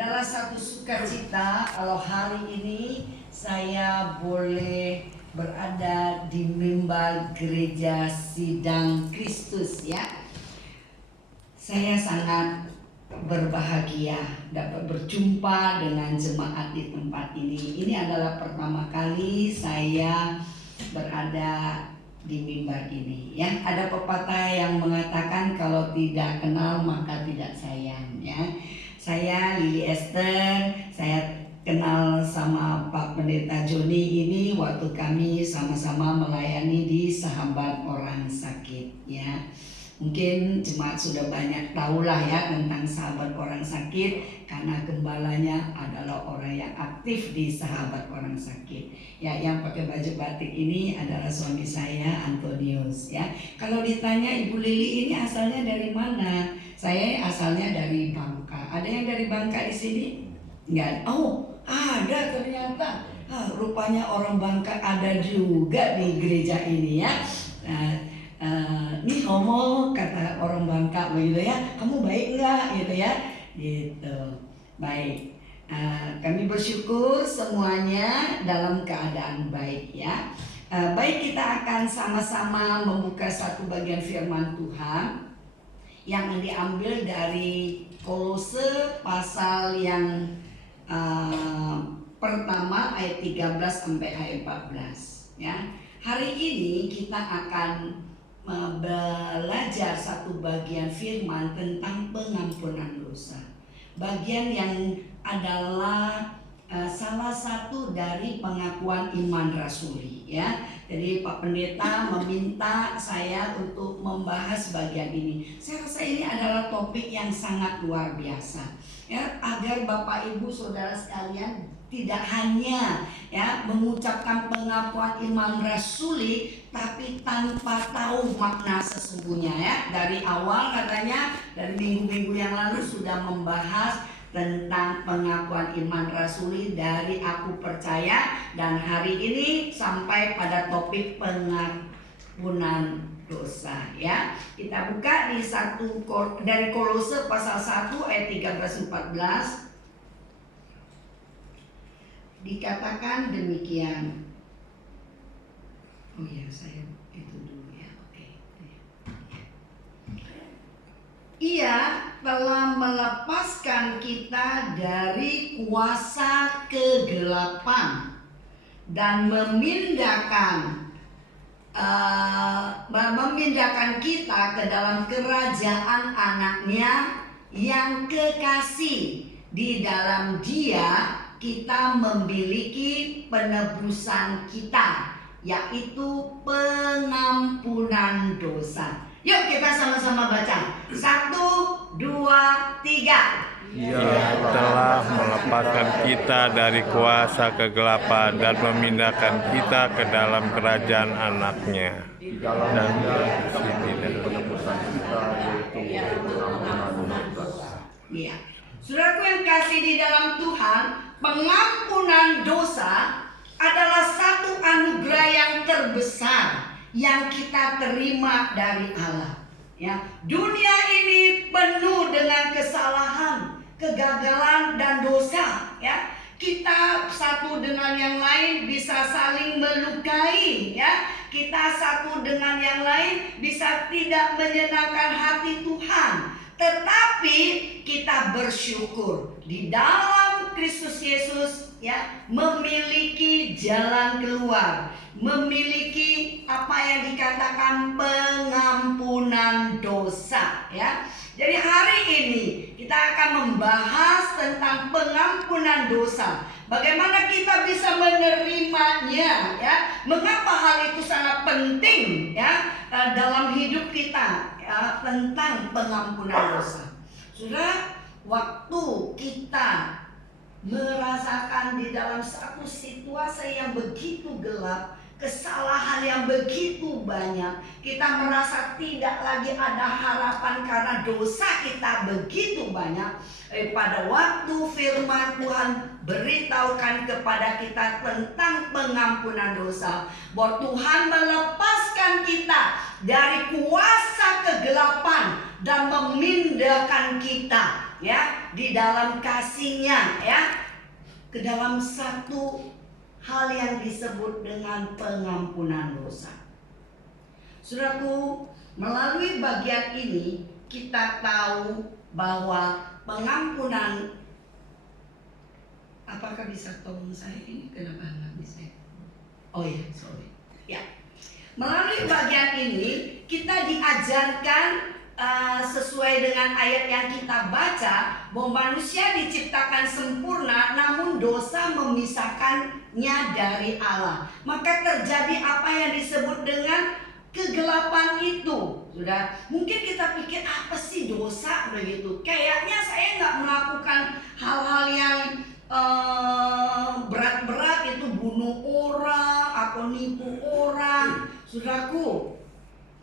Adalah satu sukacita kalau hari ini saya boleh berada di mimbar gereja Sidang Kristus ya. Saya sangat berbahagia dapat berjumpa dengan jemaat di tempat ini. Ini adalah pertama kali saya berada di mimbar ini ya. Ada pepatah yang mengatakan kalau tidak kenal maka tidak sayang ya. Saya Lili Esther, saya kenal sama Pak Pendeta Joni ini waktu kami sama-sama melayani di Sahabat Orang Sakit ya. Mungkin jemaat sudah banyak tahulah ya tentang Sahabat Orang Sakit karena gembalanya adalah orang yang aktif di Sahabat Orang Sakit. Ya, yang pakai baju batik ini adalah suami saya, Antonius ya. Kalau ditanya Ibu Lili ini asalnya dari mana? Saya asalnya dari Bangka. Ada yang dari Bangka di sini? Enggak. Oh, ada ternyata. Rupanya orang Bangka ada juga di gereja ini ya. Nih homo kata orang Bangka begitu ya. Kamu baik enggak gitu ya? Gitu. Baik. Kami bersyukur semuanya dalam keadaan baik ya. Baik, kita akan sama-sama membuka satu bagian firman Tuhan yang diambil dari Kolose pasal yang pertama ayat 13 sampai ayat 14 ya. Hari ini kita akan belajar satu bagian firman tentang pengampunan dosa. Bagian yang adalah salah satu dari pengakuan iman rasuli ya. Jadi Pak Pendeta meminta saya untuk membahas bagian ini. Saya rasa ini adalah topik yang sangat luar biasa ya, agar Bapak Ibu Saudara sekalian tidak hanya ya mengucapkan pengakuan iman rasuli tapi tanpa tahu makna sesungguhnya ya. Dari awal katanya dari minggu-minggu yang lalu sudah membahas tentang pengakuan iman rasuli dari aku percaya, dan hari ini sampai pada topik pengampunan dosa ya. Kita buka di dari Kolose pasal 1 ayat 13-14. Dikatakan demikian. Oh ya, saya itu dulu ya. Oke. Ia telah melepaskan kita dari kuasa kegelapan dan memindahkan kita ke dalam kerajaan anaknya yang kekasih. Di dalam Dia kita memiliki penebusan kita, yaitu pengampunan dosa. Yuk kita sama-sama baca. 1, 2, 3. Ia telah melepaskan kita dari kuasa kegelapan dan memindahkan kita ke dalam kerajaan anaknya. Dan penebusan kita yaitu pengampunan dosa. Iya. Saudaraku yang kasih di dalam Tuhan, pengampunan dosa adalah satu anugerah yang terbesar yang kita terima dari Allah. Ya, dunia ini penuh dengan kesalahan, kegagalan dan dosa. Ya, kita satu dengan yang lain bisa saling melukai. Ya, kita satu dengan yang lain bisa tidak menyenangkan hati Tuhan. Tetapi kita bersyukur di dalam Kristus Yesus ya, memiliki jalan keluar, memiliki apa yang dikatakan pengampunan dosa ya. Jadi hari ini kita akan membahas tentang pengampunan dosa. Bagaimana kita bisa menerimanya ya? Mengapa hal itu sangat penting ya dalam hidup kita ya, tentang pengampunan dosa. Sudah waktu kita merasakan di dalam satu situasi yang begitu gelap, kesalahan yang begitu banyak, kita merasa tidak lagi ada harapan karena dosa kita begitu banyak. Pada waktu firman Tuhan beritahukan kepada kita tentang pengampunan dosa, bahwa Tuhan melepaskan kita dari kuasa kegelapan dan memindahkan kita ya di dalam kasih-Nya ya ke dalam satu hal yang disebut dengan pengampunan dosa. Saudaraku, melalui bagian ini kita tahu bahwa pengampunan, apakah bisa tolong saya ini kenapa nggak bisa? Oh ya, sorry. Ya, melalui bagian ini kita diajarkan sesuai dengan ayat yang kita baca bahwa manusia diciptakan sempurna, namun dosa memisahkannya dari Allah. Maka terjadi apa yang disebut dengan kegelapan itu. Sudah, mungkin kita pikir apa sih dosa begitu? Kayaknya saya nggak melakukan hal-hal yang berat-berat, itu bunuh orang atau nipu orang. Saudaraku,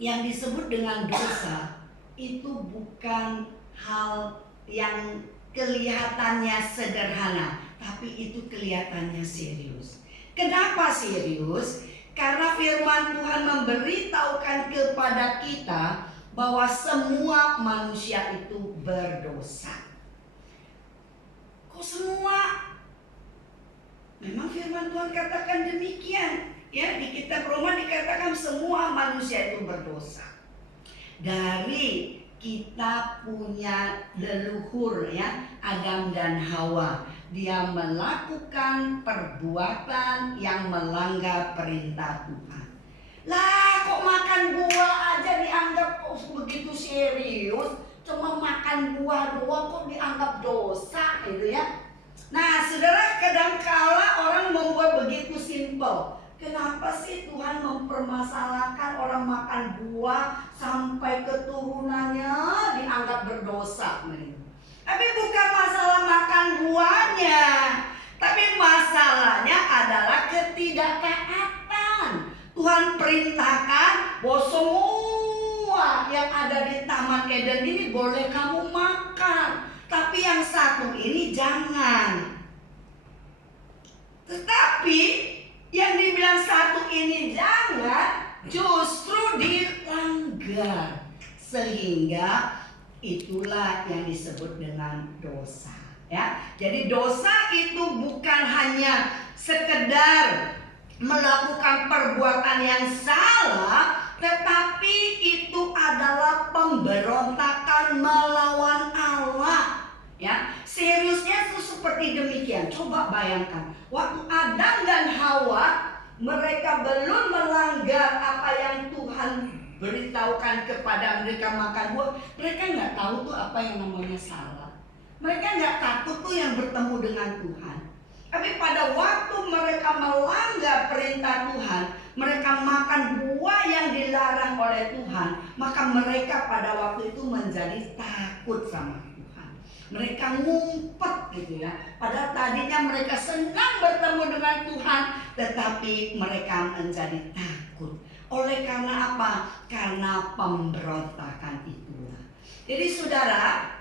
yang disebut dengan dosa itu bukan hal yang kelihatannya sederhana, tapi itu kelihatannya serius. Kenapa serius? Karena firman Tuhan memberitahukan kepada kita bahwa semua manusia itu berdosa. Kok semua? Memang firman Tuhan katakan demikian. Ya, di kitab Roma dikatakan semua manusia itu berdosa. Dari kita punya leluhur ya, Adam dan Hawa, dia melakukan perbuatan yang melanggar perintah Tuhan. Lah, kok makan buah aja dianggap begitu serius? Cuma makan buah doang kok dianggap dosa gitu ya. Nah, saudara, kadangkala orang membuat begitu simpel. Kenapa sih Tuhan mempermasalahkan orang makan buah sampai keturunannya dianggap berdosa? Tapi bukan masalah makan buahnya, tapi masalahnya adalah ketidaktaatan. Tuhan perintahkan bahwa semua yang ada di Taman Eden ini boleh kamu makan, tapi yang satu ini jangan. Tetapi yang dibilang satu ini jangan justru dilanggar, sehingga itulah yang disebut dengan dosa ya. Jadi dosa itu bukan hanya sekedar melakukan perbuatan yang salah, tetapi itu adalah pemberontakan melawan Allah ya. Seriusnya itu seperti demikian. Coba bayangkan, waktu Adam dan Hawa, mereka belum melanggar apa yang Tuhan beritahukan kepada mereka makan buah, mereka nggak tahu tuh apa yang namanya salah. Mereka nggak takut tuh yang bertemu dengan Tuhan. Tapi pada waktu mereka melanggar perintah Tuhan, mereka makan buah yang dilarang oleh Tuhan, maka mereka pada waktu itu menjadi takut sama Tuhan. Mereka ngumpet gitu ya. Padahal tadinya mereka senang bertemu dengan Tuhan, tetapi mereka menjadi takut. Oleh karena apa? Karena pemberontakan itulah. Jadi saudara,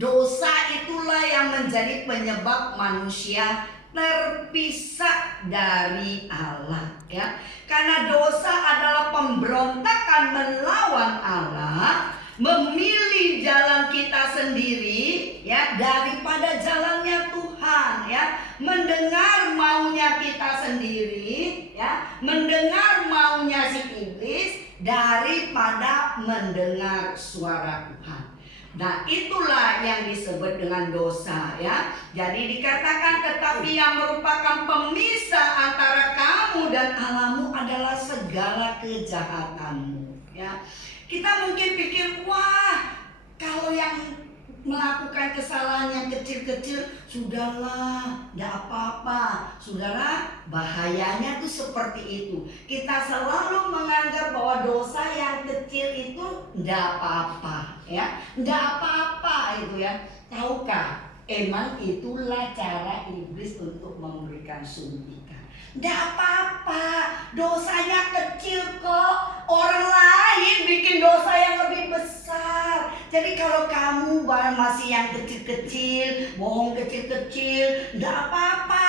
dosa itulah yang menjadi penyebab manusia terpisah dari Allah ya. Karena dosa adalah pemberontakan melawan Allah, memilih jalan kita sendiri ya daripada jalannya Tuhan ya, mendengar maunya kita sendiri ya, mendengar maunya si iblis daripada mendengar suara Tuhan. Nah, itulah yang disebut dengan dosa ya. Jadi dikatakan tetapi yang merupakan pemisah antara kamu dan Allahmu adalah segala kejahatanmu ya. Kita mungkin pikir, wah, kalau yang melakukan kesalahan yang kecil-kecil, sudahlah, tidak apa-apa. Saudara, bahayanya tuh seperti itu. Kita selalu menganggap bahwa dosa yang kecil itu tidak apa-apa, ya, tidak apa-apa itu ya. Tahukah? Emang itulah cara iblis untuk memberikan suntikan. Tidak apa-apa, dosanya kecil kok. Orang lain bikin dosa yang lebih besar. Jadi kalau kamu masih yang kecil-kecil, bohong kecil-kecil, tidak apa-apa.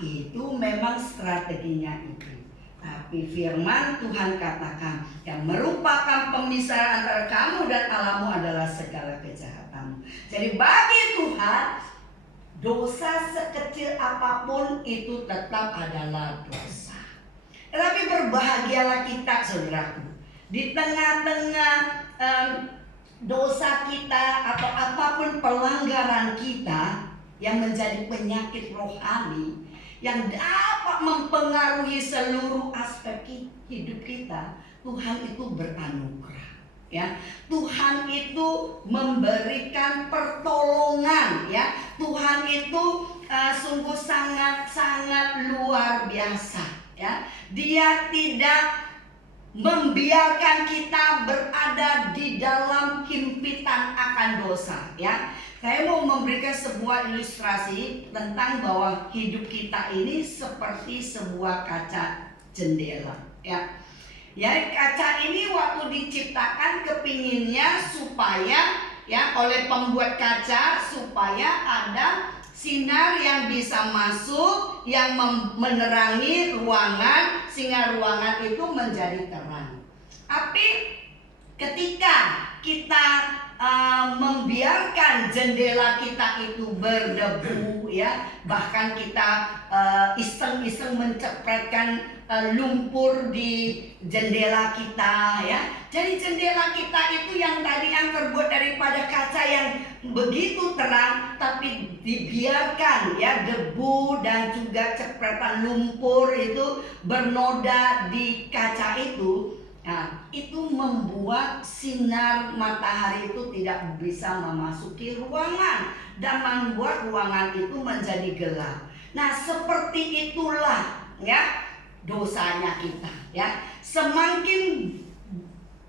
Itu memang strateginya iblis. Tapi firman Tuhan katakan, yang merupakan pemisah antara kamu dan Allahmu adalah segala kejahatanmu. Jadi bagi Tuhan, dosa sekecil apapun itu tetap adalah dosa. Tetapi berbahagialah kita, saudaraku, di tengah-tengah dosa kita atau apapun pelanggaran kita yang menjadi penyakit rohani yang dapat mempengaruhi seluruh aspek hidup kita. Tuhan itu beranugerah, ya. Tuhan itu memberikan pertolongan, ya. Tuhan itu sungguh sangat luar biasa, ya. Dia tidak membiarkan kita berada di dalam himpitan akan dosa, ya. Saya mau memberikan sebuah ilustrasi tentang bahwa hidup kita ini seperti sebuah kaca jendela, ya. Ya, kaca ini waktu diciptakan kepinginnya supaya, ya, oleh pembuat kaca supaya ada sinar yang bisa masuk, yang menerangi ruangan sehingga ruangan itu menjadi terang. Tapi ketika kita membiarkan jendela kita itu berdebu, ya, bahkan kita iseng-iseng mencepretkan lumpur di jendela kita, ya. Jadi jendela kita itu yang tadi yang terbuat daripada kaca yang begitu terang, tapi dibiarkan, ya, debu dan juga cepretan lumpur itu bernoda di kaca itu. Nah, itu membuat sinar matahari itu tidak bisa memasuki ruangan dan membuat ruangan itu menjadi gelap. Nah, seperti itulah, ya, dosanya kita, ya. Semakin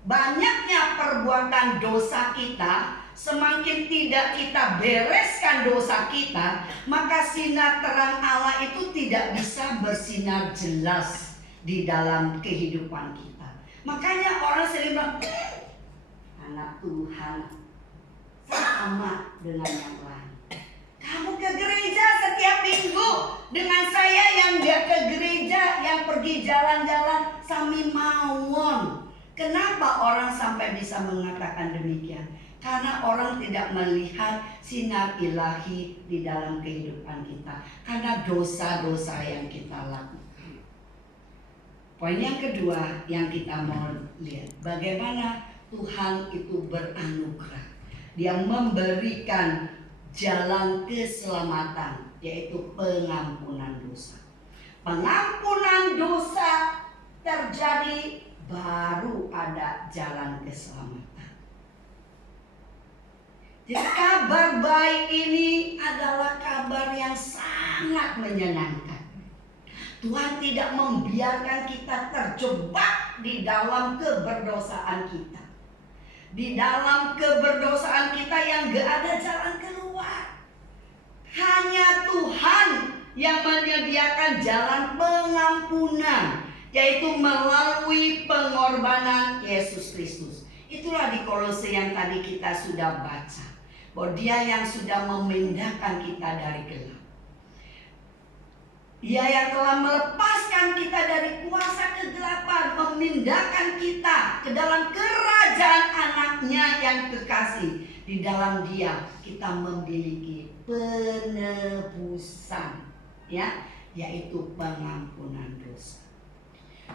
banyaknya perbuatan dosa kita, semakin tidak kita bereskan dosa kita, maka sinar terang Allah itu tidak bisa bersinar jelas di dalam kehidupan kita. Makanya orang sering bilang, anak Tuhan sama dengan yang lain. Kamu ke gereja setiap minggu dengan saya yang gak ke gereja, yang pergi jalan-jalan sami mawon. Kenapa orang sampai bisa mengatakan demikian? Karena orang tidak melihat sinar ilahi di dalam kehidupan kita. Karena dosa-dosa yang kita lakukan. Poin yang kedua yang kita mau lihat, bagaimana Tuhan itu beranugerah. Dia memberikan jalan keselamatan, yaitu pengampunan dosa. Pengampunan dosa terjadi, baru ada jalan keselamatan. Jadi kabar baik ini adalah kabar yang sangat menyenangkan. Tuhan tidak membiarkan kita terjebak di dalam keberdosaan kita. Di dalam keberdosaan kita yang gak ada jalan keluar. Hanya Tuhan yang menyediakan jalan pengampunan, yaitu melalui pengorbanan Yesus Kristus. Itulah di Kolose yang tadi kita sudah baca, bahwa Dia yang sudah memindahkan kita dari gelap. Dia yang telah melepaskan kita dari kuasa kegelapan, memindahkan kita ke dalam kerajaan anaknya yang kekasih. Di dalam Dia kita memiliki penebusan, ya, yaitu pengampunan dosa.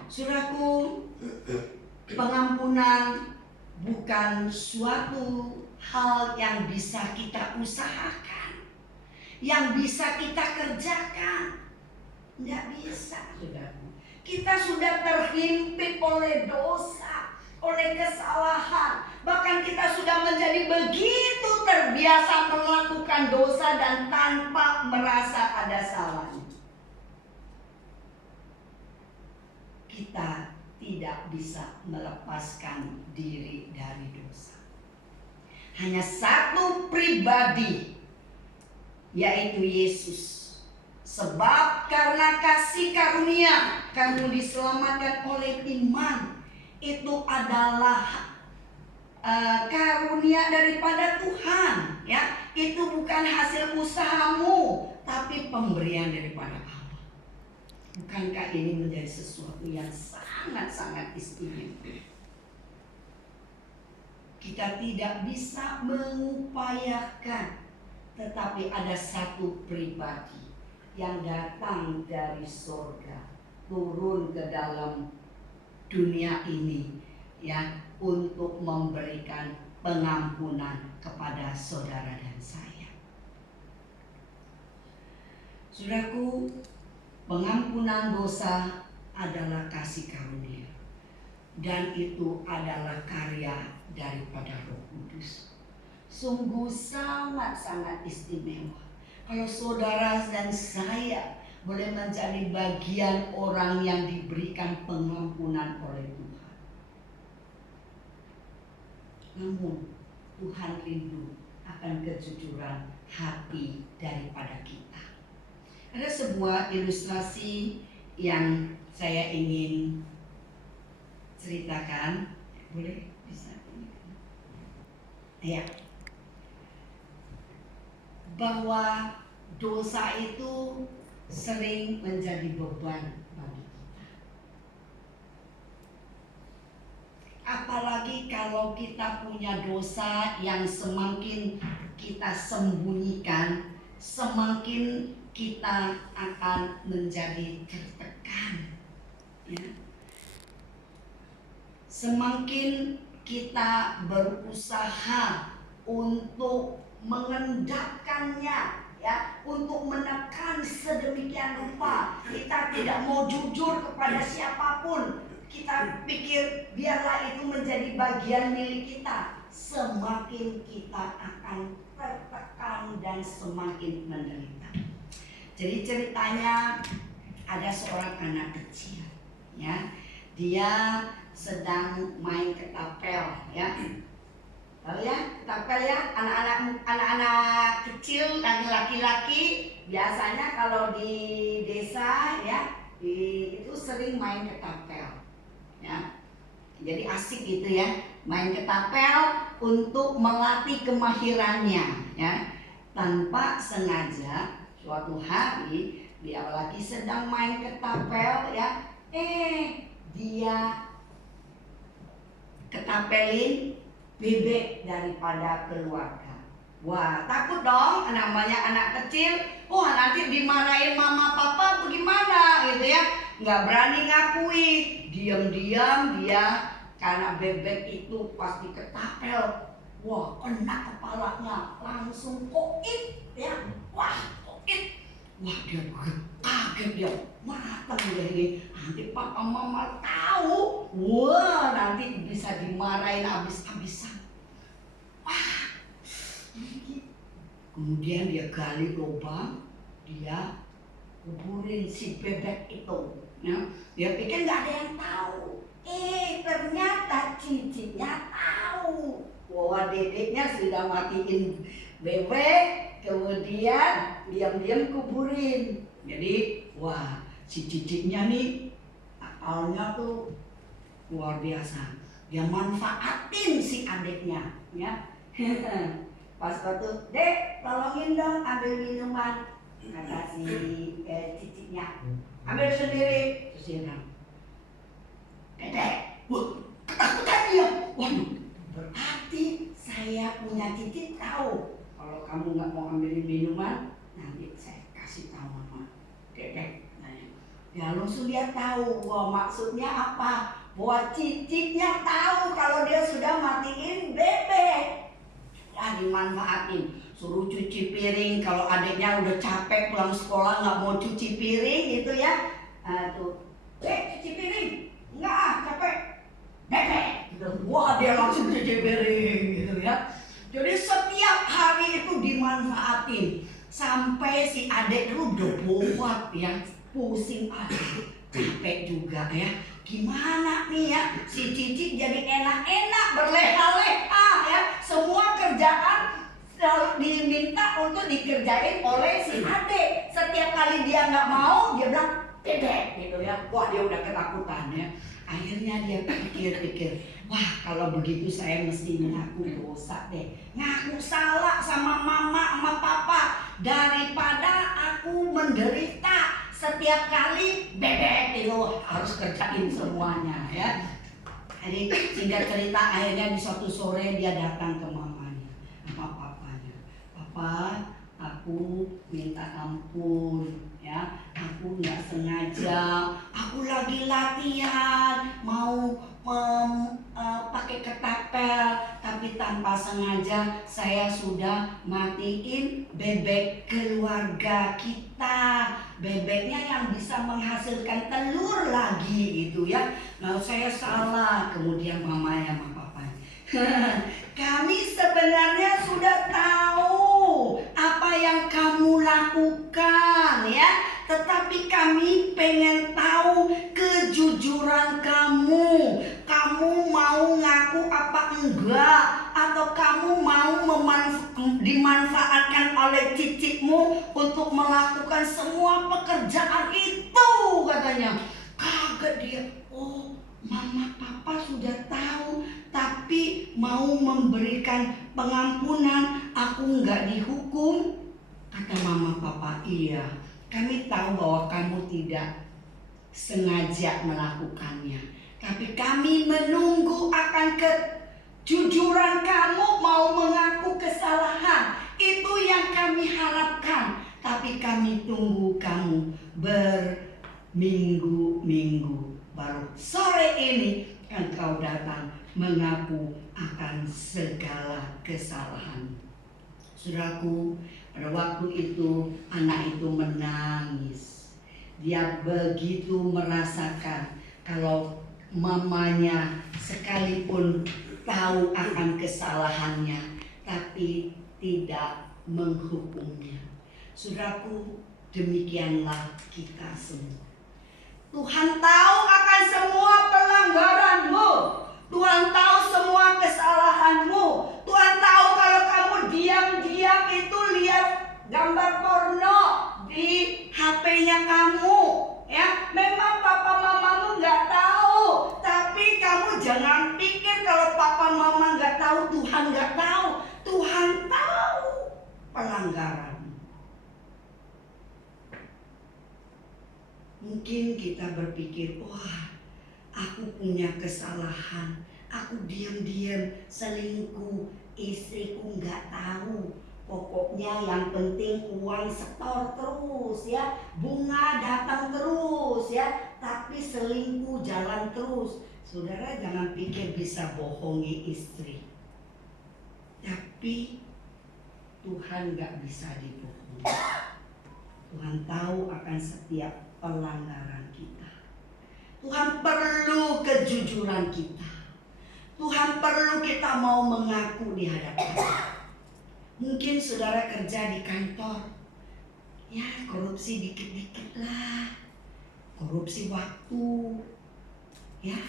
Saudaraku, pengampunan bukan suatu hal yang bisa kita usahakan, yang bisa kita kerjakan. Nggak bisa, saudaraku. Kita sudah terhimpit oleh dosa, oleh kesalahan. Bahkan kita sudah menjadi begitu terbiasa melakukan dosa dan tanpa merasa ada salahnya. Kita tidak bisa melepaskan diri dari dosa. Hanya satu pribadi, yaitu Yesus. Sebab karena kasih karunia kamu diselamatkan oleh iman. Itu adalah karunia daripada Tuhan, ya. Itu bukan hasil usahamu, tapi pemberian daripada Allah. Bukankah ini menjadi sesuatu yang sangat-sangat istimewa? Kita tidak bisa mengupayakan, tetapi ada satu pribadi yang datang dari surga, turun ke dalam dunia ini, ya, untuk memberikan pengampunan kepada saudara dan saya. Saudaraku, pengampunan dosa adalah kasih karunia, dan itu adalah karya daripada Roh Kudus. Sungguh sangat-sangat istimewa kalau saudara dan saya boleh menjadi bagian orang yang diberikan pengampunan oleh Tuhan. Namun Tuhan rindu akan kejujuran hati daripada kita. Ada sebuah ilustrasi yang saya ingin ceritakan. Boleh? Bisa? Ya. Bahwa dosa itu sering menjadi beban bagi kita. Apalagi kalau kita punya dosa yang semakin kita sembunyikan, semakin kita akan menjadi tertekan, ya. Semakin kita berusaha untuk mengendapkannya, ya, untuk menekan sedemikian rupa, kita tidak mau jujur kepada siapapun. Kita pikir biarlah itu menjadi bagian milik kita. Semakin kita akan tertekan dan semakin menderita. Jadi ceritanya ada seorang anak kecil, ya. Dia sedang main ketapel, ya. Tahu ya, ketapel ya, anak-anak kecil, laki-laki biasanya kalau di desa, ya, itu sering main ketapel, ya. Jadi asik gitu ya, main ketapel untuk melatih kemahirannya, ya. Tanpa sengaja suatu hari dia lagi sedang main ketapel, ya, dia ketapelin bebek daripada keluarga. Wah, takut dong, namanya anak kecil. Wah, nanti dimarahin mama papa bagaimana gitu ya. Nggak berani ngakui. Diam-diam dia, karena bebek itu pasti ketapel. Wah, kena kepalanya, langsung koit ya. Wah, koit. Wah, dia kaget dia. Matang dia ini. Nanti papa mama tahu. Wah, nanti bisa dimarahin habis-habisan. Wah. Kemudian dia gali lubang, dia kuburin si bebek itu. Ya. Dia pikir nggak ada yang tahu. Ternyata cicitnya tahu bahwa dedeknya sudah matiin bebek, kemudian diam-diam kuburin. Jadi, wah, si cicitnya nih akalnya tuh luar biasa. Dia manfaatin si adiknya, ya. Pas waktu, "Dek, tolongin dong ambil minuman," kata si cicitnya. "Ambil sendiri." Terus dia bilang, "Dedek, ketakutan dia. Waduh, berarti saya punya cicit tahu kalau kamu nggak mau ambilin minuman, nanti saya kasih tahu mama." Dedek, ya langsung dia tahu, wah, maksudnya apa? Bahwa cicitnya tahu kalau dia sudah matiin bebek. Ya, dimanfaatin, suruh cuci piring. Kalau adiknya udah capek pulang sekolah nggak mau cuci piring gitu ya, tuh, cuci piring, nggak, capek, bebek. Wah, dia langsung cuci piring gitu ya. Jadi setiap hari itu dimanfaatin sampai si adik dulu udah buat ya, pusing, aduh, capek juga ya. Gimana nih ya, si Cici jadi enak-enak berleha-leha ya. Semua kerjaan selalu diminta untuk dikerjain oleh si adik. Setiap kali dia nggak mau, dia bilang bebek gitu ya. Wah, dia udah ketakutan ya. Akhirnya dia pikir-pikir, wah, kalau begitu saya mesti ngaku dosa deh. Ngaku salah sama mama, sama papa, daripada aku menderita setiap kali bebek itu harus kerjain semuanya ya. Jadi singkat cerita akhirnya di suatu sore dia datang ke mamanya sama papanya. Papa, aku minta ampun ya, aku nggak sengaja, aku lagi latihan mau pakai ketapel, tapi tanpa sengaja saya sudah matiin bebek keluarga kita, bebeknya yang bisa menghasilkan telur lagi gitu ya. Nah saya salah. Kemudian mamanya sama papanya, kami sebenarnya sudah tahu apa yang kamu lakukan ya, tetapi kami pengen tahu kejujuran kamu. Kamu mau ngaku apa enggak? Atau kamu mau dimanfaatkan oleh cicitmu untuk melakukan semua pekerjaan itu, katanya. Kaget dia. Oh, mama papa sudah tahu, tapi mau memberikan pengampunan, aku enggak dihukum. Kata mama papa, iya, kami tahu bahwa kamu tidak sengaja melakukannya, tapi kami menunggu akan kejujuran kamu mau mengaku kesalahan. Itu yang kami harapkan. Tapi kami tunggu kamu berminggu-minggu, baru sore ini engkau datang mengaku akan segala kesalahan. Saudaraku, pada waktu itu anak itu menangis. Dia begitu merasakan kalau mamanya sekalipun tahu akan kesalahannya, tapi tidak menghukumnya. Saudaraku, demikianlah kita semua. Tuhan tahu akan semua pelanggaranmu. Tuhan tahu semua kesalahanmu. Tuhan tahu kalau kamu diam-diam itu lihat gambar porno di HP-nya kamu. Ya, memang papa mamamu nggak tahu, tapi kamu jangan pikir kalau papa mama nggak tahu, Tuhan nggak tahu. Tuhan tahu pelanggaran. Mungkin kita berpikir, wah, aku punya kesalahan, aku diam-diam selingkuh, istriku nggak tahu. Pokoknya yang penting uang setor terus ya, bunga datang terus ya, tapi selingkuh jalan terus. Saudara jangan pikir bisa bohongi istri. Tapi Tuhan gak bisa dibohongi. Tuhan tahu akan setiap pelanggaran kita. Tuhan perlu kejujuran kita. Tuhan perlu kita mau mengaku di hadapan. Mungkin saudara kerja di kantor, ya korupsi dikit-dikit lah, korupsi waktu, ya,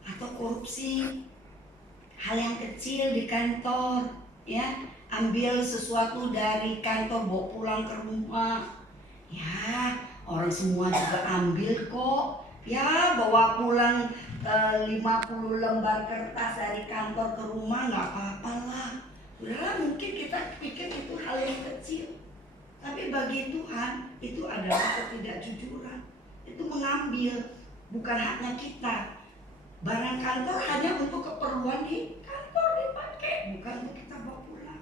atau korupsi hal yang kecil di kantor, ya, ambil sesuatu dari kantor bawa pulang ke rumah, ya, orang semua juga ambil kok, ya, bawa pulang 50 lembar kertas dari kantor ke rumah nggak apa-apa lah. Saudara, mungkin kita pikir itu hal yang kecil, tapi bagi Tuhan itu adalah ketidakjujuran. Itu mengambil, bukan haknya kita. Barang kantor hanya untuk keperluan di kantor dipakai, bukan untuk kita bawa pulang.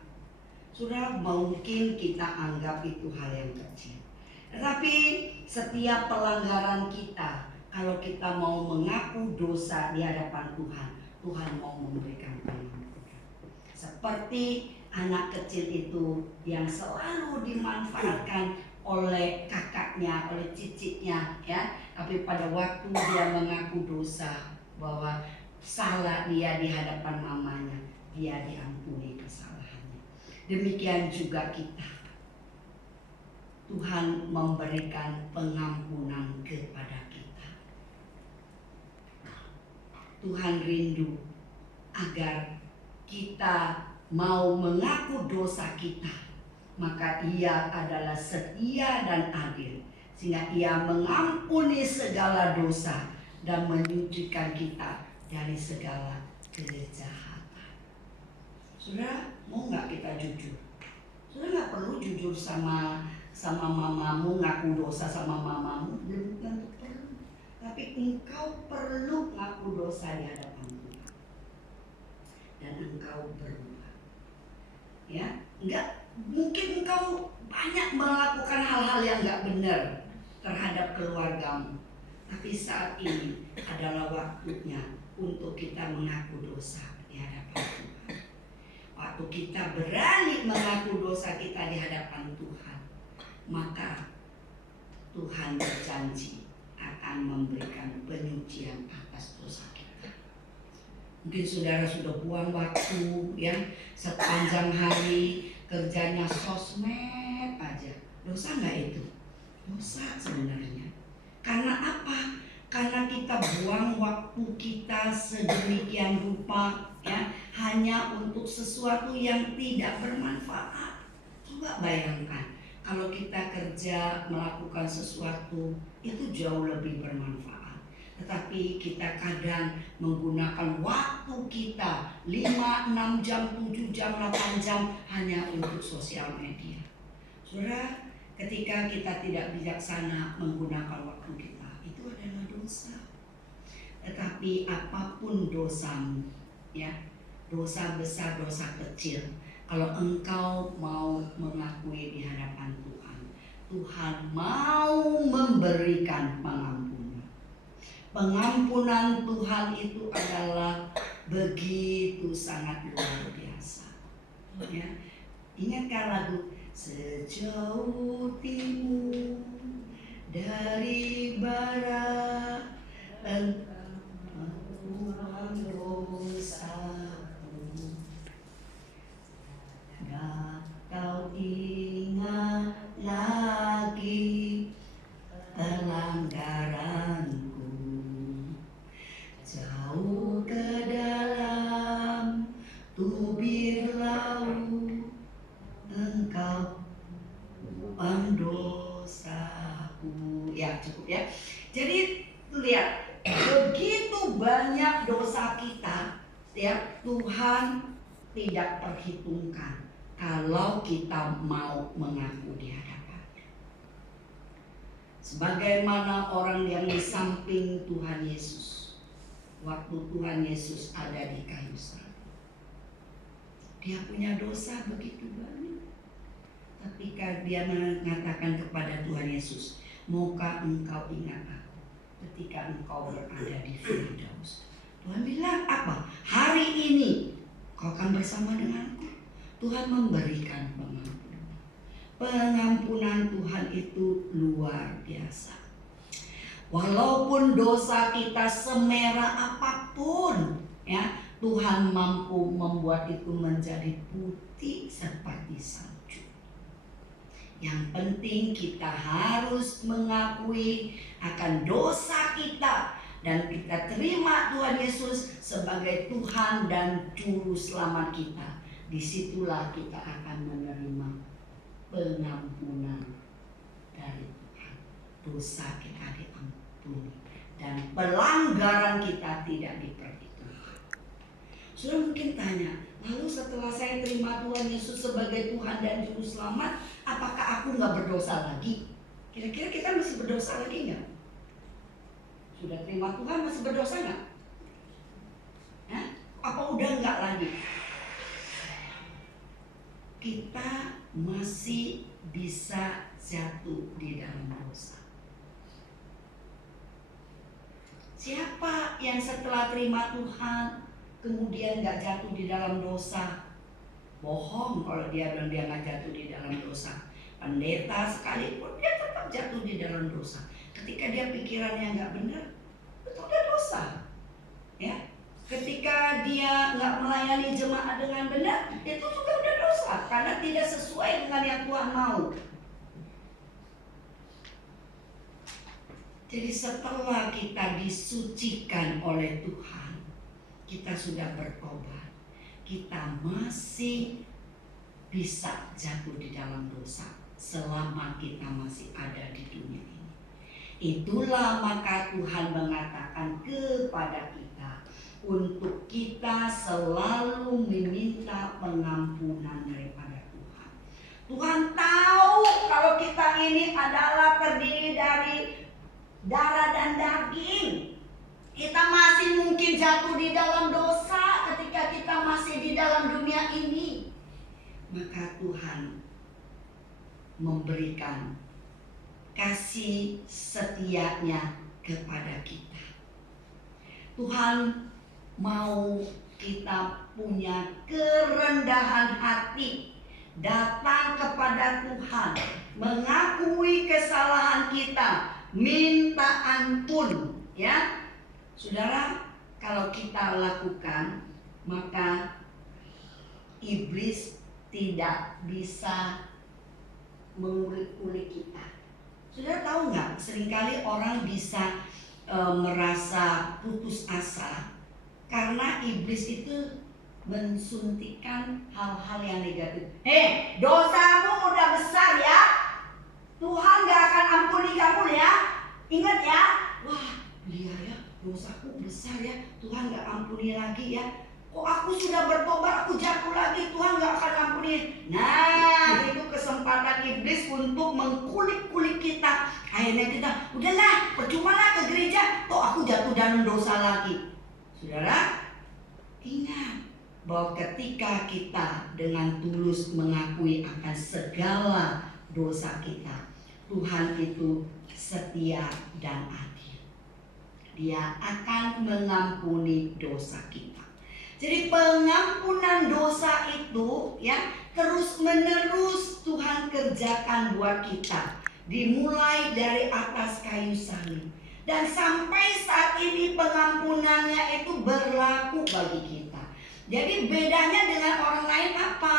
Saudara, mungkin kita anggap itu hal yang kecil, tapi setiap pelanggaran kita, kalau kita mau mengaku dosa di hadapan Tuhan, Tuhan mau memberikan pengampunan. Seperti anak kecil itu yang selalu dimanfaatkan oleh kakaknya, oleh cicitnya, ya. Tapi pada waktu dia mengaku dosa bahwa salah dia di hadapan mamanya, dia diampuni kesalahannya. Demikian juga kita. Tuhan memberikan pengampunan kepada kita. Tuhan rindu agar kita mau mengaku dosa kita, maka Ia adalah setia dan adil, sehingga Ia mengampuni segala dosa dan menyucikan kita dari segala kejahatan. Saudara, mau nggak kita jujur? Saudara nggak perlu jujur sama sama mamamu, ngaku dosa sama mamamu, belum tentu perlu. Tapi engkau perlu ngaku dosa di hadapan Tuhan. Dan engkau berubah. Ya, enggak mungkin engkau banyak melakukan hal-hal yang enggak benar terhadap keluargamu. Tapi saat ini adalah waktunya untuk kita mengaku dosa di hadapan Tuhan. Waktu kita berani mengaku dosa kita di hadapan Tuhan, maka Tuhan berjanji akan memberikan penyucian atas dosa kita. Mungkin saudara sudah buang waktu ya, sepanjang hari kerjanya sosmed aja. Dosa nggak itu? Dosa sebenarnya. Karena apa? Karena kita buang waktu kita sedemikian rupa ya, hanya untuk sesuatu yang tidak bermanfaat. Coba bayangkan kalau kita kerja melakukan sesuatu itu jauh lebih bermanfaat. Tetapi kita kadang menggunakan waktu kita 5, 6 jam, 7 jam, 8 jam hanya untuk sosial media. Saudara, ketika kita tidak bijaksana menggunakan waktu kita, itu adalah dosa. Tetapi apapun dosamu, ya, dosa besar, dosa kecil, kalau engkau mau mengakui di hadapan Tuhan, Tuhan mau memberikan pengampunan. Pengampunan Tuhan itu adalah begitu sangat luar biasa. Ya, ingatkan lagu sejauh timur dari barat, Tuhan dosaku. Kau ingat lagi pelanggaranku, jauh ke dalam tubir laut, engkau pendosaku. Ya, cukup ya. Jadi lihat, begitu banyak dosa kita, ya, Tuhan tidak perhitungkan kalau kita mau mengaku di hadapannya. Sebagaimana orang yang di samping Tuhan Yesus, waktu Tuhan Yesus ada di kayu salib, dia punya dosa begitu banyak. Ketika dia mengatakan kepada Tuhan Yesus, maukah engkau ingat aku ketika engkau berada di Firdaus? Tuhan bilang apa? Hari ini kau akan bersama denganku. Tuhan memberikan pengampunan. Pengampunan Tuhan itu luar biasa. Walaupun dosa kita semerah apapun, ya, Tuhan mampu membuat itu menjadi putih seperti salju. Yang penting kita harus mengakui akan dosa kita dan kita terima Tuhan Yesus sebagai Tuhan dan Juru Selamat kita. Disitulah kita akan menerima pengampunan dari Tuhan. Dosa kita diampuni dan pelanggaran kita tidak diperhitungkan. Sudah mungkin tanya, lalu setelah saya terima Tuhan Yesus sebagai Tuhan dan Juru Selamat, apakah aku nggak berdosa lagi? Kira-kira kita masih berdosa lagi nggak? Sudah terima Tuhan masih berdosa nggak? Apa udah nggak lagi? Kita masih bisa jatuh di dalam dosa. Siapa yang setelah terima Tuhan kemudian nggak jatuh di dalam dosa? Bohong kalau dia bilang dia nggak jatuh di dalam dosa. Pendeta sekalipun dia tetap jatuh di dalam dosa. Ketika dia pikirannya nggak benar, betul dia dosa. Ya, ketika dia nggak melayani jemaat dengan benar, itu juga udah dosa karena tidak sesuai dengan yang Tuhan mau. Jadi setelah kita disucikan oleh Tuhan, kita sudah bertobat, kita masih bisa jatuh di dalam dosa selama kita masih ada di dunia ini. Itulah maka Tuhan mengatakan kepada kita untuk kita selalu meminta pengampunan daripada Tuhan. Tuhan tahu kalau kita ini adalah terdiri dari darah dan daging. Kita masih mungkin jatuh di dalam dosa ketika kita masih di dalam dunia ini. Maka Tuhan memberikan kasih setianya kepada kita. Tuhan mau kita punya kerendahan hati, datang kepada Tuhan, mengakui kesalahan kita, minta ampun, ya. Saudara, kalau kita lakukan, maka iblis tidak bisa mengulik-ulik kita. Saudara tahu nggak? Seringkali orang bisa merasa putus asa karena iblis itu mensuntikan hal-hal yang negatif. Dosamu udah besar ya, Tuhan gak akan ampuni kamu ya. Ingat ya, wah iya ya, dosaku besar ya, Tuhan gak ampuni lagi ya. Kok aku sudah bertobat, aku jatuh lagi, Tuhan gak akan ampuni. Nah, itu kesempatan iblis untuk mengkulik-kulik kita. Akhirnya kita, udahlah, percumalah ke gereja, toh aku jatuh dalam dosa lagi. Saudara, ingat bahwa ketika kita dengan tulus mengakui akan segala dosa kita, Tuhan itu setia dan adil. Dia akan mengampuni dosa kita. Jadi pengampunan dosa itu ya terus menerus Tuhan kerjakan buat kita. Dimulai dari atas kayu salib. Dan sampai saat ini pengampunannya itu berlaku bagi kita. Jadi bedanya dengan orang lain apa?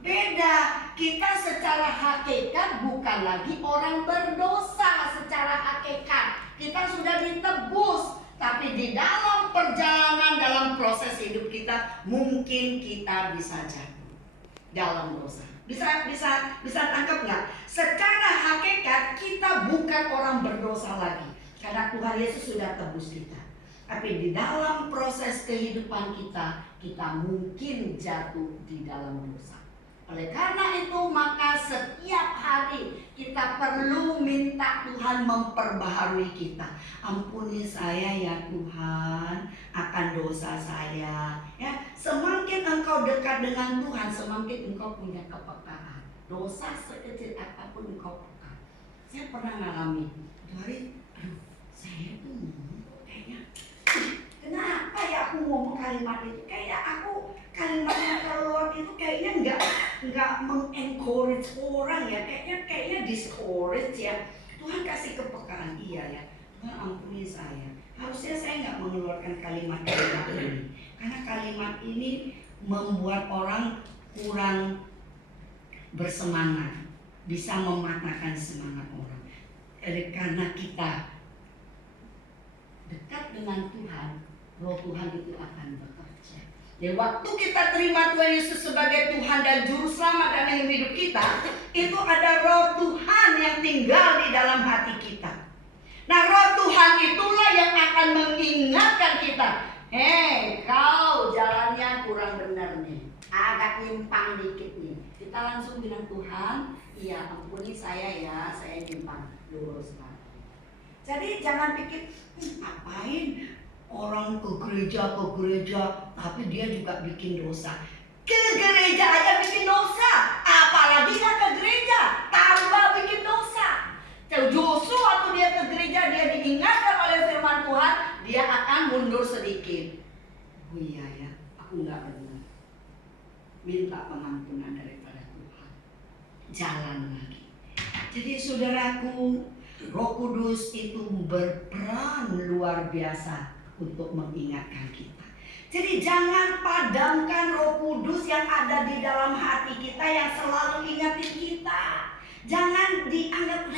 Beda. Kita secara hakikat bukan lagi orang berdosa secara hakikat. Kita sudah ditebus. Tapi di dalam perjalanan, dalam proses hidup kita, mungkin kita bisa jatuh dalam dosa. Bisa tangkap nggak? Secara hakikat kita bukan orang berdosa lagi, karena Tuhan Yesus sudah tebus kita. Tapi di dalam proses kehidupan kita, kita mungkin jatuh di dalam dosa. Oleh karena itu, maka setiap hari kita perlu minta Tuhan memperbaharui kita. Ampuni saya ya Tuhan akan dosa saya. Ya, semakin engkau dekat dengan Tuhan, semakin engkau punya kepekaan. Dosa sekecil apapun engkau peka. Saya pernah ngalami itu hari, saya tuh kayaknya, kenapa ya aku ngomong kalimat itu? Kayak aku kalimatnya keluar itu kayaknya nggak mengencourage orang ya, kayaknya discourage ya. Tuhan kasih kepekaan, iya ya. Tuhan ampuni saya. Harusnya saya nggak mengeluarkan kalimat-kalimat ini, karena kalimat ini membuat orang kurang bersemangat, bisa mematahkan semangat orang. Karena kita dekat dengan Tuhan, Roh Tuhan itu akan bekerja. Dan waktu kita terima Tuhan Yesus sebagai Tuhan dan Juru Selamat dalam hidup kita, itu ada Roh Tuhan yang tinggal di dalam hati kita. Nah, Roh Tuhan itulah yang akan mengingatkan kita, kau jalannya kurang benar nih, agak nyimpang dikit nih. Kita langsung bilang, Tuhan, iya ampuni saya ya, saya nyimpang, luruskan. Jadi jangan pikir, ngapain orang ke gereja, tapi dia juga bikin dosa. Ke gereja aja bikin dosa, apalagi nggak ke gereja, tambah bikin dosa. Justru waktu dia ke gereja, dia diingatkan oleh firman Tuhan, dia akan mundur sedikit. Oh iya ya, aku nggak benar. Minta pengampunan daripada Tuhan. Jalan lagi. Jadi saudaraku, Roh Kudus itu berperan luar biasa untuk mengingatkan kita. Jadi jangan padamkan Roh Kudus yang ada di dalam hati kita, yang selalu ingatin kita. Jangan dianggap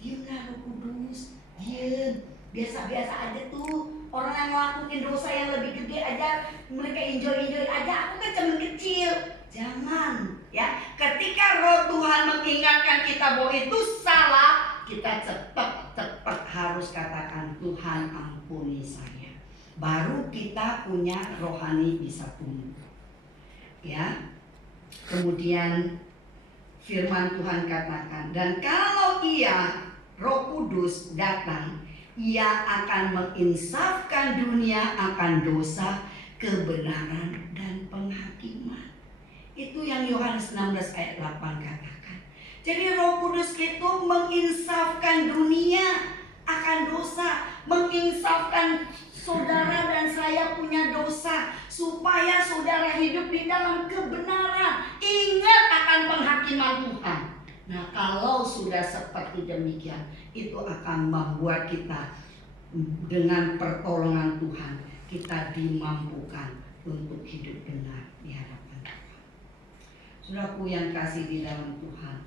diamlah Roh Kudus, diam, biasa-biasa aja tuh. Orang yang ngelakuin dosa yang lebih gede aja, mereka enjoy aja, aku kan cuma kecil. Jangan ya. Ketika Roh Tuhan mengingatkan kita bahwa itu salah, kita cepat harus katakan, Tuhan ampuni saya. Baru kita punya rohani bisa tumbuh. Ya. Kemudian firman Tuhan katakan, dan kalau Ia, Roh Kudus datang, Ia akan menginsafkan dunia akan dosa, kebenaran, dan penghakiman. Itu yang Yohanes 16 ayat 8 katakan. Jadi Roh Kudus itu menginsafkan dunia akan dosa, menginsafkan saudara dan saya punya dosa, supaya saudara hidup di dalam kebenaran, ingat akan penghakiman Tuhan. Nah, kalau sudah seperti demikian, itu akan membuat kita dengan pertolongan Tuhan, kita dimampukan untuk hidup benar di hadapan Tuhan. Saudaraku yang kasih di dalam Tuhan,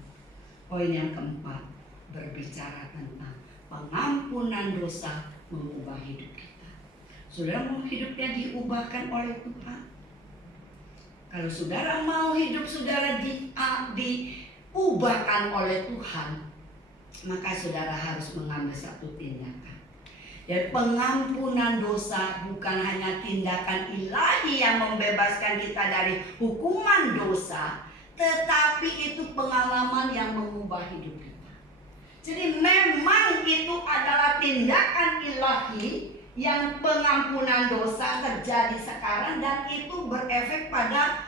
poin yang keempat berbicara tentang pengampunan dosa mengubah hidup kita. Saudara mau hidupnya diubahkan oleh Tuhan? Kalau saudara mau hidup saudara diubahkan oleh Tuhan, maka saudara harus mengambil satu tindakan. Dan pengampunan dosa bukan hanya tindakan ilahi yang membebaskan kita dari hukuman dosa, tetapi itu pengalaman yang mengubah hidup kita. Jadi memang itu adalah tindakan ilahi yang pengampunan dosa terjadi sekarang, dan itu berefek pada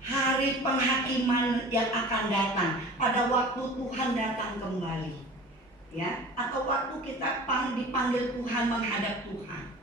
hari penghakiman yang akan datang, pada waktu Tuhan datang kembali, ya, atau waktu kita dipanggil Tuhan menghadap Tuhan.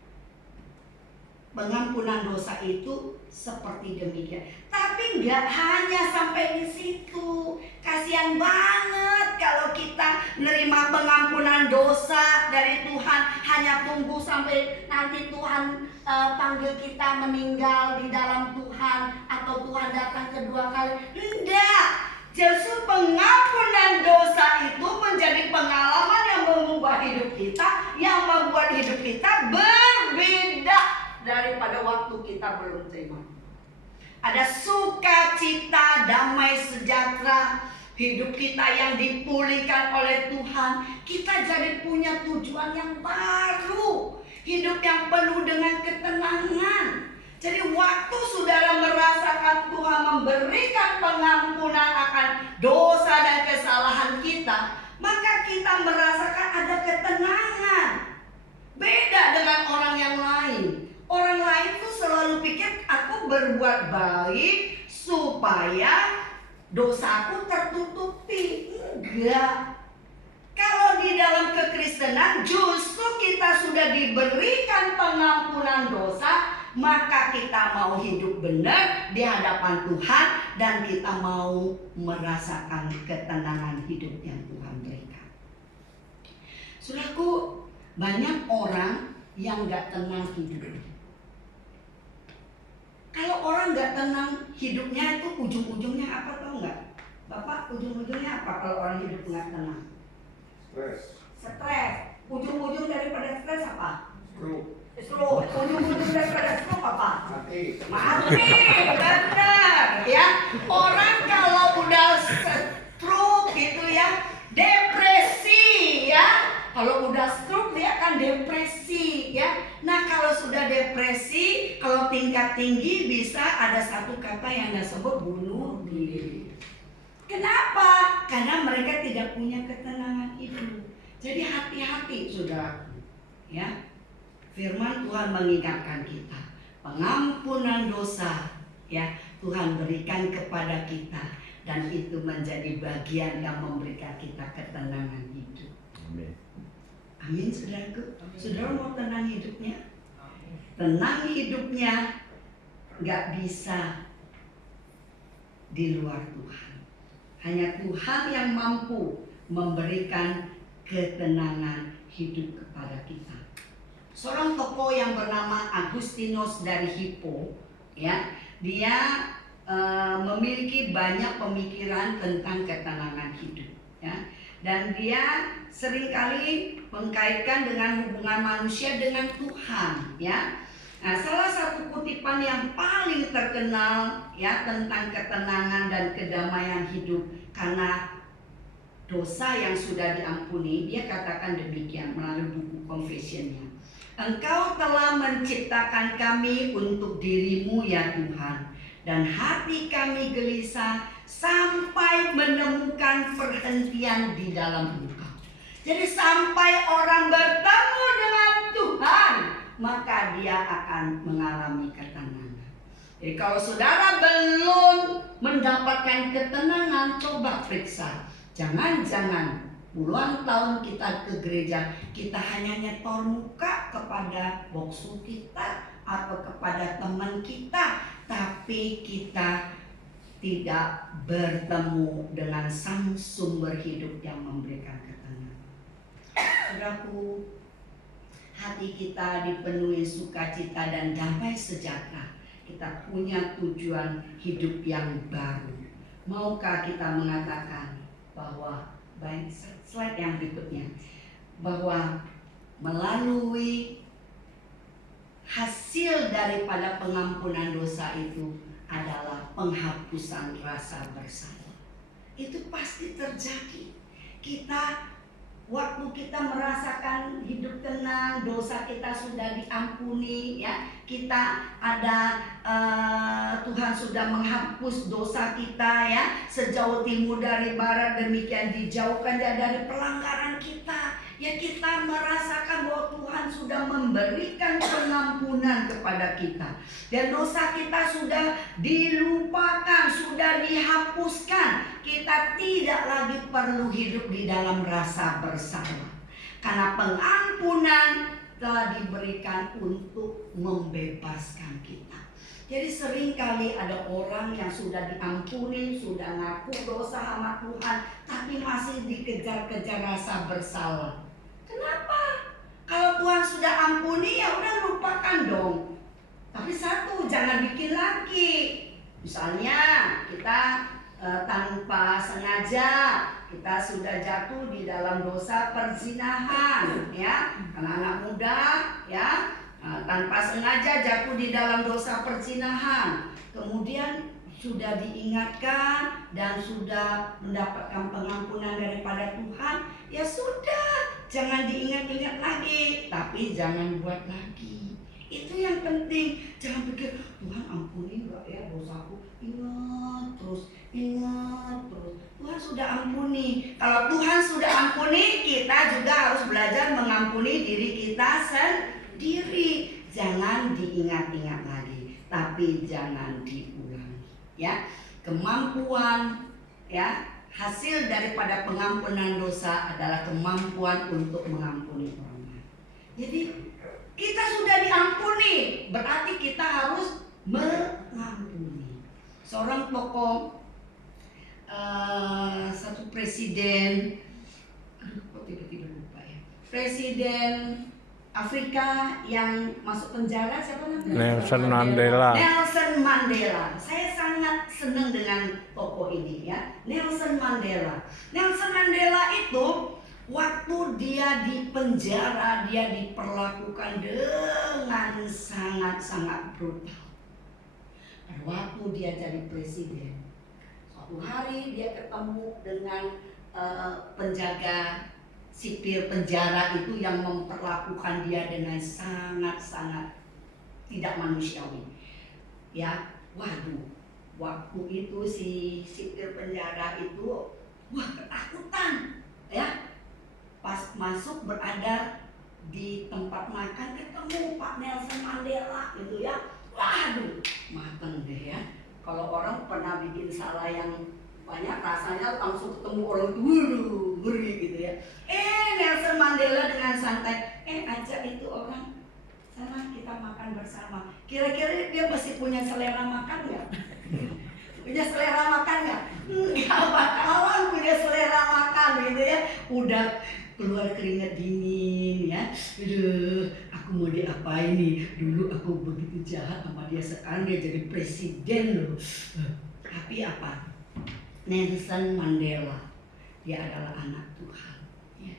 Pengampunan dosa itu seperti demikian. Tapi nggak hanya sampai di situ. Kasihan banget kalau kita menerima pengampunan dosa dari Tuhan hanya tunggu sampai nanti Tuhan panggil kita meninggal di dalam Tuhan, atau Tuhan datang kedua kali. Enggak. Justru pengampunan dosa itu menjadi pengalaman yang mengubah hidup kita, yang membuat hidup kita berbeda daripada waktu kita belum terima. Ada sukacita, damai sejahtera, hidup kita yang dipulihkan oleh Tuhan. Kita jadi punya tujuan yang baru, hidup yang penuh dengan ketenangan. Jadi waktu saudara merasakan Tuhan memberikan pengampunan akan dosa dan kesalahan kita, maka kita merasakan ada ketenangan. Beda dengan orang yang lain. Orang lain tuh selalu pikir aku berbuat baik supaya dosaku tertutupi. Enggak. Kalau di dalam kekristenan justru kita sudah diberikan pengampunan dosa, maka kita mau hidup benar di hadapan Tuhan, dan kita mau merasakan ketenangan hidup yang Tuhan berikan. Saudaraku, banyak orang yang gak tenang hidupnya. Kalau orang gak tenang hidupnya itu ujung-ujungnya apa, tahu nggak? Bapak, ujung-ujungnya apa kalau orang hidup gak tenang? Stres. Ujung-ujung daripada stres apa? Stroke. Ujung-ujung daripada stroke apa? Mati. Benar ya. Orang kalau udah stroke gitu ya, depresi ya. Kalau udah stroke dia akan depresi ya. Nah, kalau sudah depresi, kalau tingkat tinggi bisa ada satu kata yang disebut bunuh diri. Kenapa? Karena mereka tidak punya ketenangan hidup. Jadi hati-hati saudara. Ya. Firman Tuhan mengingatkan kita, pengampunan dosa ya Tuhan berikan kepada kita, dan itu menjadi bagian yang memberikan kita ketenangan hidup. Amin. Amin, saudaraku. Saudara mau tenang hidupnya? Tenang hidupnya gak bisa di luar Tuhan. Hanya Tuhan yang mampu memberikan ketenangan hidup kepada kita. Seorang tokoh yang bernama Agustinus dari Hippo, ya, dia memiliki banyak pemikiran tentang ketenangan hidup, ya. Dan dia seringkali mengkaitkan dengan hubungan manusia dengan Tuhan, ya. Nah, salah satu kutipan yang paling terkenal ya tentang ketenangan dan kedamaian hidup karena dosa yang sudah diampuni, dia katakan demikian melalui buku Confession-nya. Engkau telah menciptakan kami untuk dirimu ya Tuhan, dan hati kami gelisah sampai menemukan perhentian di dalam engkau. Jadi sampai orang bertemu dengan Tuhan, maka dia akan mengalami ketenangan. Jadi kalau saudara belum mendapatkan ketenangan, coba periksa. Jangan-jangan puluhan tahun kita ke gereja, kita hanya nyetor muka kepada boksu kita atau kepada teman kita, tapi kita tidak bertemu dengan sang sumber hidup yang memberikan ketenangan. Saudaraku, hati kita dipenuhi sukacita dan damai sejahtera. Kita punya tujuan hidup yang baru. Maukah kita mengatakan bahwa, baik, slide yang berikutnya, bahwa melalui hasil daripada pengampunan dosa itu adalah penghapusan rasa bersalah. Itu pasti terjadi. Waktu kita merasakan hidup tenang, dosa kita sudah diampuni, ya, kita ada Tuhan sudah menghapus dosa kita, ya, sejauh timur dari barat, demikian dijauhkan dari pelanggaran kita. Ya, kita merasakan bahwa Tuhan sudah memberikan pengampunan kepada kita, dan dosa kita sudah dilupakan, sudah dihapuskan. Kita tidak lagi perlu hidup di dalam rasa bersalah, karena pengampunan telah diberikan untuk membebaskan kita. Jadi seringkali ada orang yang sudah diampuni, sudah ngaku dosa sama Tuhan, tapi masih dikejar-kejar rasa bersalah. Kenapa? Kalau Tuhan sudah ampuni, ya udah lupakan dong. Tapi satu, jangan bikin lagi. Misalnya kita tanpa sengaja kita sudah jatuh di dalam dosa perzinahan, ya, anak-anak muda, ya, tanpa sengaja jatuh di dalam dosa perzinahan, kemudian sudah diingatkan dan sudah mendapatkan pengampunan daripada Tuhan, ya sudah, jangan diingat-ingat lagi, tapi jangan buat lagi. Itu yang penting. Jangan pikir Tuhan ampuni enggak ya dosaku. Ingat terus. Tuhan sudah ampuni. Kalau Tuhan sudah ampuni, kita juga harus belajar mengampuni diri kita sendiri. Jangan diingat-ingat lagi, tapi jangan diulangi, ya. Kemampuan, ya, hasil daripada pengampunan dosa adalah kemampuan untuk mengampuni orang lain. Jadi kita sudah diampuni, berarti kita harus mengampuni. Seorang tokoh, satu presiden, kok tiba-tiba lupa ya, presiden Afrika yang masuk penjara, siapa namanya? Nelson Mandela. Nelson Mandela. Saya sangat senang dengan tokoh ini, ya. Nelson Mandela. Nelson Mandela itu waktu dia di penjara, dia diperlakukan dengan sangat-sangat brutal. Pada waktu dia jadi presiden, suatu hari dia ketemu dengan penjaga sipir penjara itu yang memperlakukan dia dengan sangat-sangat tidak manusiawi. Ya, waduh, waktu itu si sipir penjara itu ketakutan, ya. Pas masuk berada di tempat makan, ketemu Pak Nelson Mandela gitu, ya. Waduh, mateng deh, ya. Kalau orang pernah bikin salah yang banyak, rasanya langsung ketemu orang itu, waduh, ngeri gitu, ya. Nelson Mandela dengan santai ajak itu orang, sana kita makan bersama. Kira-kira dia masih punya selera makan nggak? Punya selera makan nggak? Nggak bakalan punya selera makan gitu, ya. Udah keluar keringat dingin, ya. Aduh, aku mau diapain nih? Dulu aku begitu jahat sama dia, sekarang dia jadi presiden loh. Tapi apa? Nelson Mandela, dia adalah anak Tuhan, ya.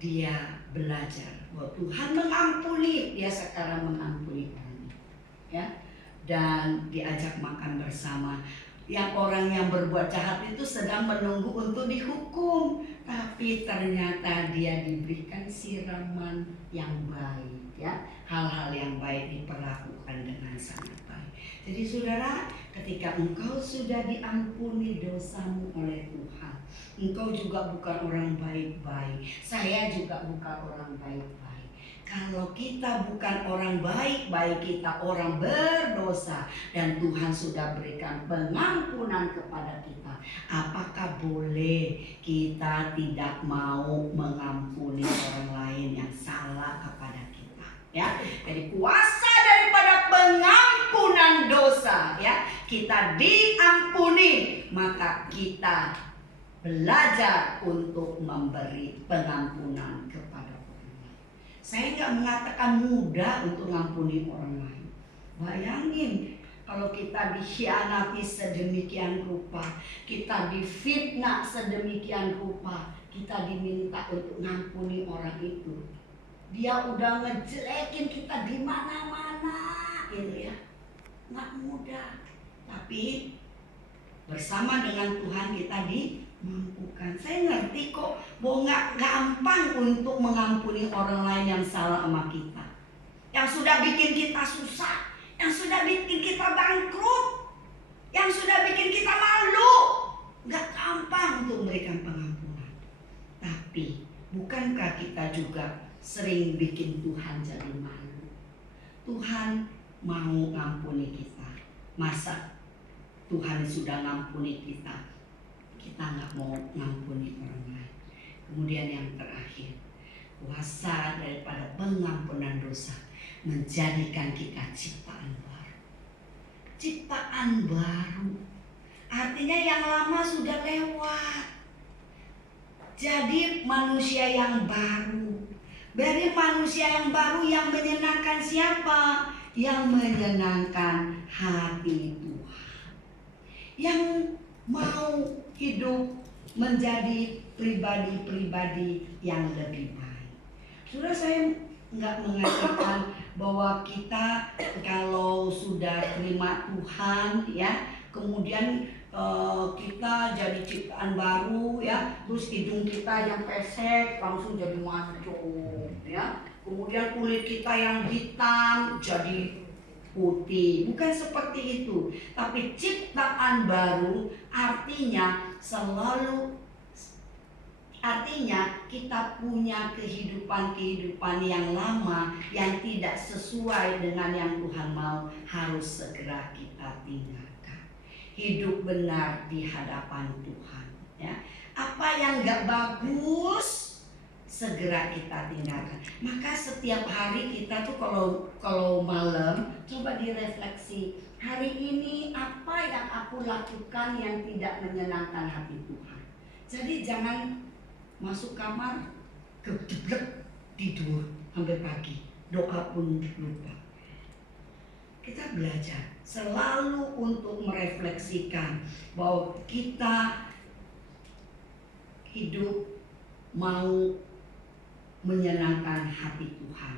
Dia belajar bahwa Tuhan mengampuni, dia sekarang mengampuni kami, ya. Dan diajak makan bersama. yang orang yang berbuat jahat itu sedang menunggu untuk dihukum, tapi ternyata dia diberikan siraman yang baik, ya. Hal-hal yang baik diperlakukan dengan sangat baik. Jadi saudara, ketika engkau sudah diampuni dosamu oleh Tuhan, engkau juga bukan orang baik-baik. Saya juga bukan orang baik-baik. Kalau kita bukan orang baik-baik, kita orang berdosa, dan Tuhan sudah berikan pengampunan kepada kita, apakah boleh kita tidak mau mengampuni orang lain yang salah kepada kita? Ya, jadi kuasa daripada pengampunan dosa, ya, kita diampuni, maka kita belajar untuk memberi pengampunan kepada orang lain. Saya nggak mengatakan mudah untuk mengampuni orang lain. Bayangin kalau kita dikhianati sedemikian rupa, kita difitnah sedemikian rupa, kita diminta untuk mengampuni orang itu. Dia udah ngejelekin kita di mana-mana, gitu ya. Nggak mudah, tapi bersama dengan Tuhan kita dimampukan. Saya ngerti kok bahwa nggak gampang untuk mengampuni orang lain yang salah sama kita, yang sudah bikin kita susah, yang sudah bikin kita bangkrut, yang sudah bikin kita malu. Nggak gampang untuk memberikan pengampunan. Tapi bukankah kita juga sering bikin Tuhan jadi malu? Tuhan mau ngampuni kita. Masa Tuhan sudah ngampuni kita, kita nggak mau ngampuni orang lain? Kemudian yang terakhir, kuasa daripada pengampunan dosa menjadikan kita ciptaan baru. Ciptaan baru artinya yang lama sudah lewat, jadi manusia yang baru. Dari manusia yang baru yang menyenangkan siapa? Yang menyenangkan hati Tuhan, yang mau hidup menjadi pribadi-pribadi yang lebih baik. Sudah, saya nggak mengatakan bahwa kita kalau sudah terima Tuhan, ya, kemudian kita jadi ciptaan baru, ya, terus hidung kita yang pesek langsung jadi mancung, ya, kemudian kulit kita yang hitam jadi putih. Bukan seperti itu. Tapi ciptaan baru artinya kita punya kehidupan yang lama yang tidak sesuai dengan yang Tuhan mau, harus segera kita tinggalkan. Hidup benar di hadapan Tuhan, ya. Apa yang gak bagus segera kita tinggalkan. Maka setiap hari kita tuh kalau malam coba direfleksi, hari ini apa yang aku lakukan yang tidak menyenangkan hati Tuhan. Jadi jangan masuk kamar geblek tidur sampai pagi, doa pun lupa. Kita belajar selalu untuk merefleksikan bahwa kita hidup mau menyenangkan hati Tuhan.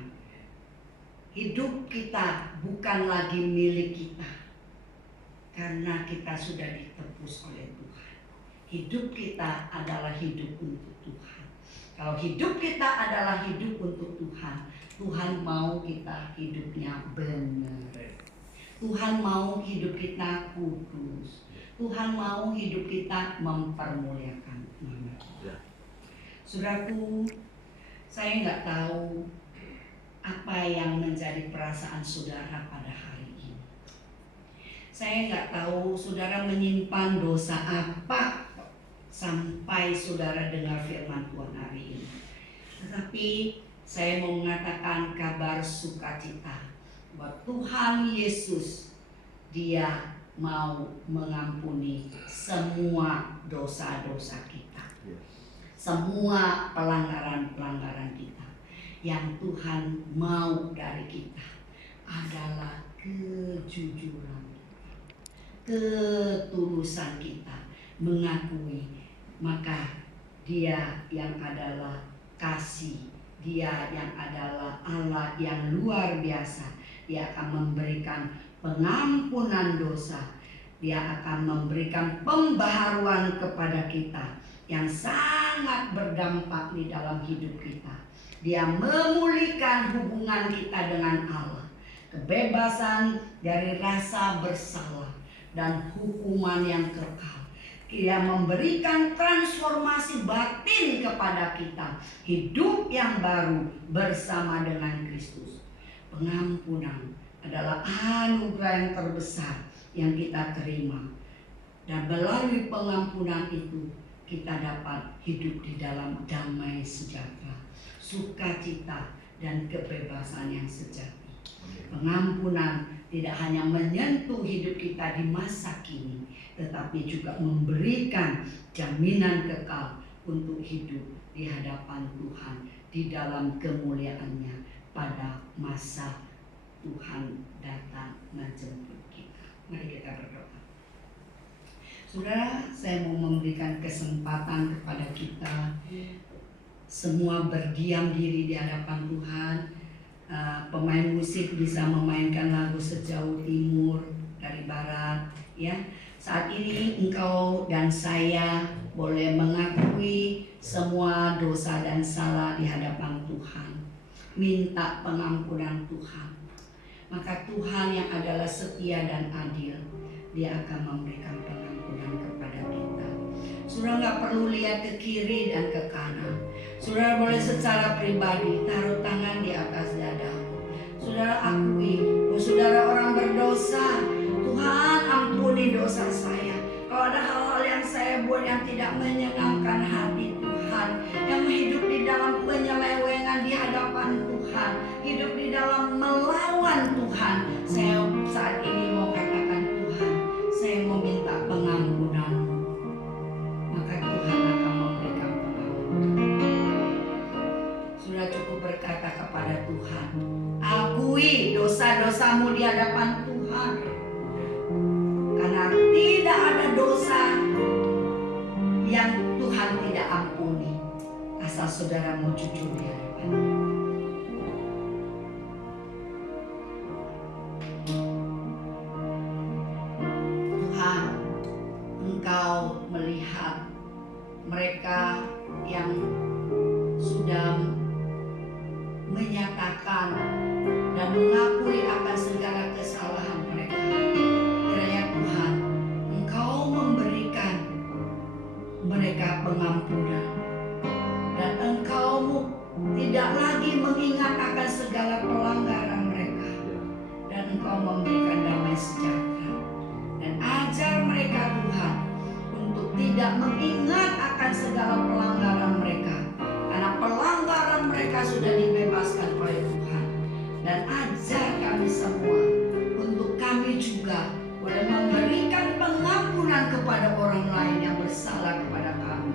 Hidup kita bukan lagi milik kita, karena kita sudah ditebus oleh Tuhan. Hidup kita adalah hidup untuk Tuhan. Kalau hidup kita adalah hidup untuk Tuhan, Tuhan mau kita hidupnya benar. Tuhan mau hidup kita kudus. Tuhan mau hidup kita mempermuliakan nama Tuhan. Saudaraku, saya nggak tahu apa yang menjadi perasaan saudara pada hari ini. Saya nggak tahu saudara menyimpan dosa apa sampai saudara dengar firman Tuhan hari ini. Tetapi saya mau mengatakan kabar sukacita bahwa Tuhan Yesus, Dia mau mengampuni semua dosa-dosa kita, semua pelanggaran-pelanggaran kita. Yang Tuhan mau dari kita adalah kejujuran kita, ketulusan kita mengakui, maka Dia yang adalah kasih, Dia yang adalah Allah yang luar biasa. Dia akan memberikan pengampunan dosa Dia akan memberikan pembaharuan kepada kita yang sangat berdampak di dalam hidup kita. Dia memulihkan hubungan kita dengan Allah, kebebasan dari rasa bersalah dan hukuman yang kekal. Dia memberikan transformasi batin kepada kita, hidup yang baru bersama dengan Kristus. Pengampunan adalah anugerah yang terbesar yang kita terima, dan melalui pengampunan itu kita dapat hidup di dalam damai sejahtera, sukacita dan kebebasan yang sejati. Pengampunan tidak hanya menyentuh hidup kita di masa kini, tetapi juga memberikan jaminan kekal untuk hidup di hadapan Tuhan di dalam kemuliaannya pada masa Tuhan datang menjemput kita. Mari kita berdoa. Saudara, saya mau memberikan kesempatan kepada kita semua berdiam diri di hadapan Tuhan. Pemain musik bisa memainkan lagu Sejauh Timur dari Barat, ya. Saat ini engkau dan saya boleh mengakui semua dosa dan salah di hadapan Tuhan, minta pengampunan Tuhan. Maka Tuhan yang adalah setia dan adil, Dia akan memberikan pengampunan kepada kita. Saudara nggak perlu lihat ke kiri dan ke kanan. Saudara boleh secara pribadi taruh tangan di atas dada. Saudara akui bahwa saudara orang berdosa. Tuhan, ampuni dosa saya. Kalau ada hal-hal yang saya buat yang tidak menyenangkan hati Tuhan, yang hidup di dalam penyelewengan di hadapan Tuhan, hidup di dalam melawan Tuhan, saya saat ini mau katakan, Tuhan, saya mau minta pengampunan-Mu. Maka Tuhan akan memberikan pengampunan. Sudah cukup berkata kepada Tuhan, akui dosa-dosamu di hadapan Tuhan. Karena tidak ada dosa yang Tuhan tidak ampuni, asal saudara mau jujur di hadapan-Nya. Tuhan, Engkau melihat mereka yang sudah menyatakan dan mengakui akan segala kesalahan mereka. Kiranya Tuhan, Engkau memberikan mereka pengampunan, dan Engkau tidak lagi mengingat akan segala pelanggaran mereka, dan Engkau memberikan damai sejahtera. Dan ajar mereka Tuhan untuk tidak mengingat akan segala pelanggaran mereka, karena pelanggaran mereka sudah dibebaskan oleh Tuhan. Dan ajar kami semua untuk kami juga boleh memberikan pengampunan kepada orang lain yang bersalah kepada kami.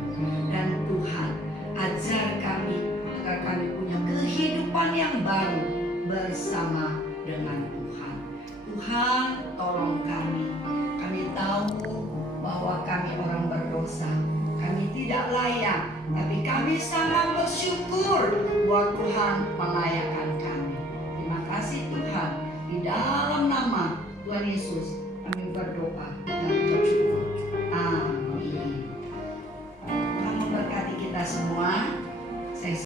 Dan Tuhan, ajar kami agar kami punya kehidupan yang baru bersama dengan Tuhan. Tuhan, tolong kami. Kami tahu bahwa kami orang berdosa. Kami tidak layak, tapi kami sangat bersyukur bahwa Tuhan melayakkan kami. Terima kasih Tuhan. Di dalam nama Tuhan Yesus kami berdoa.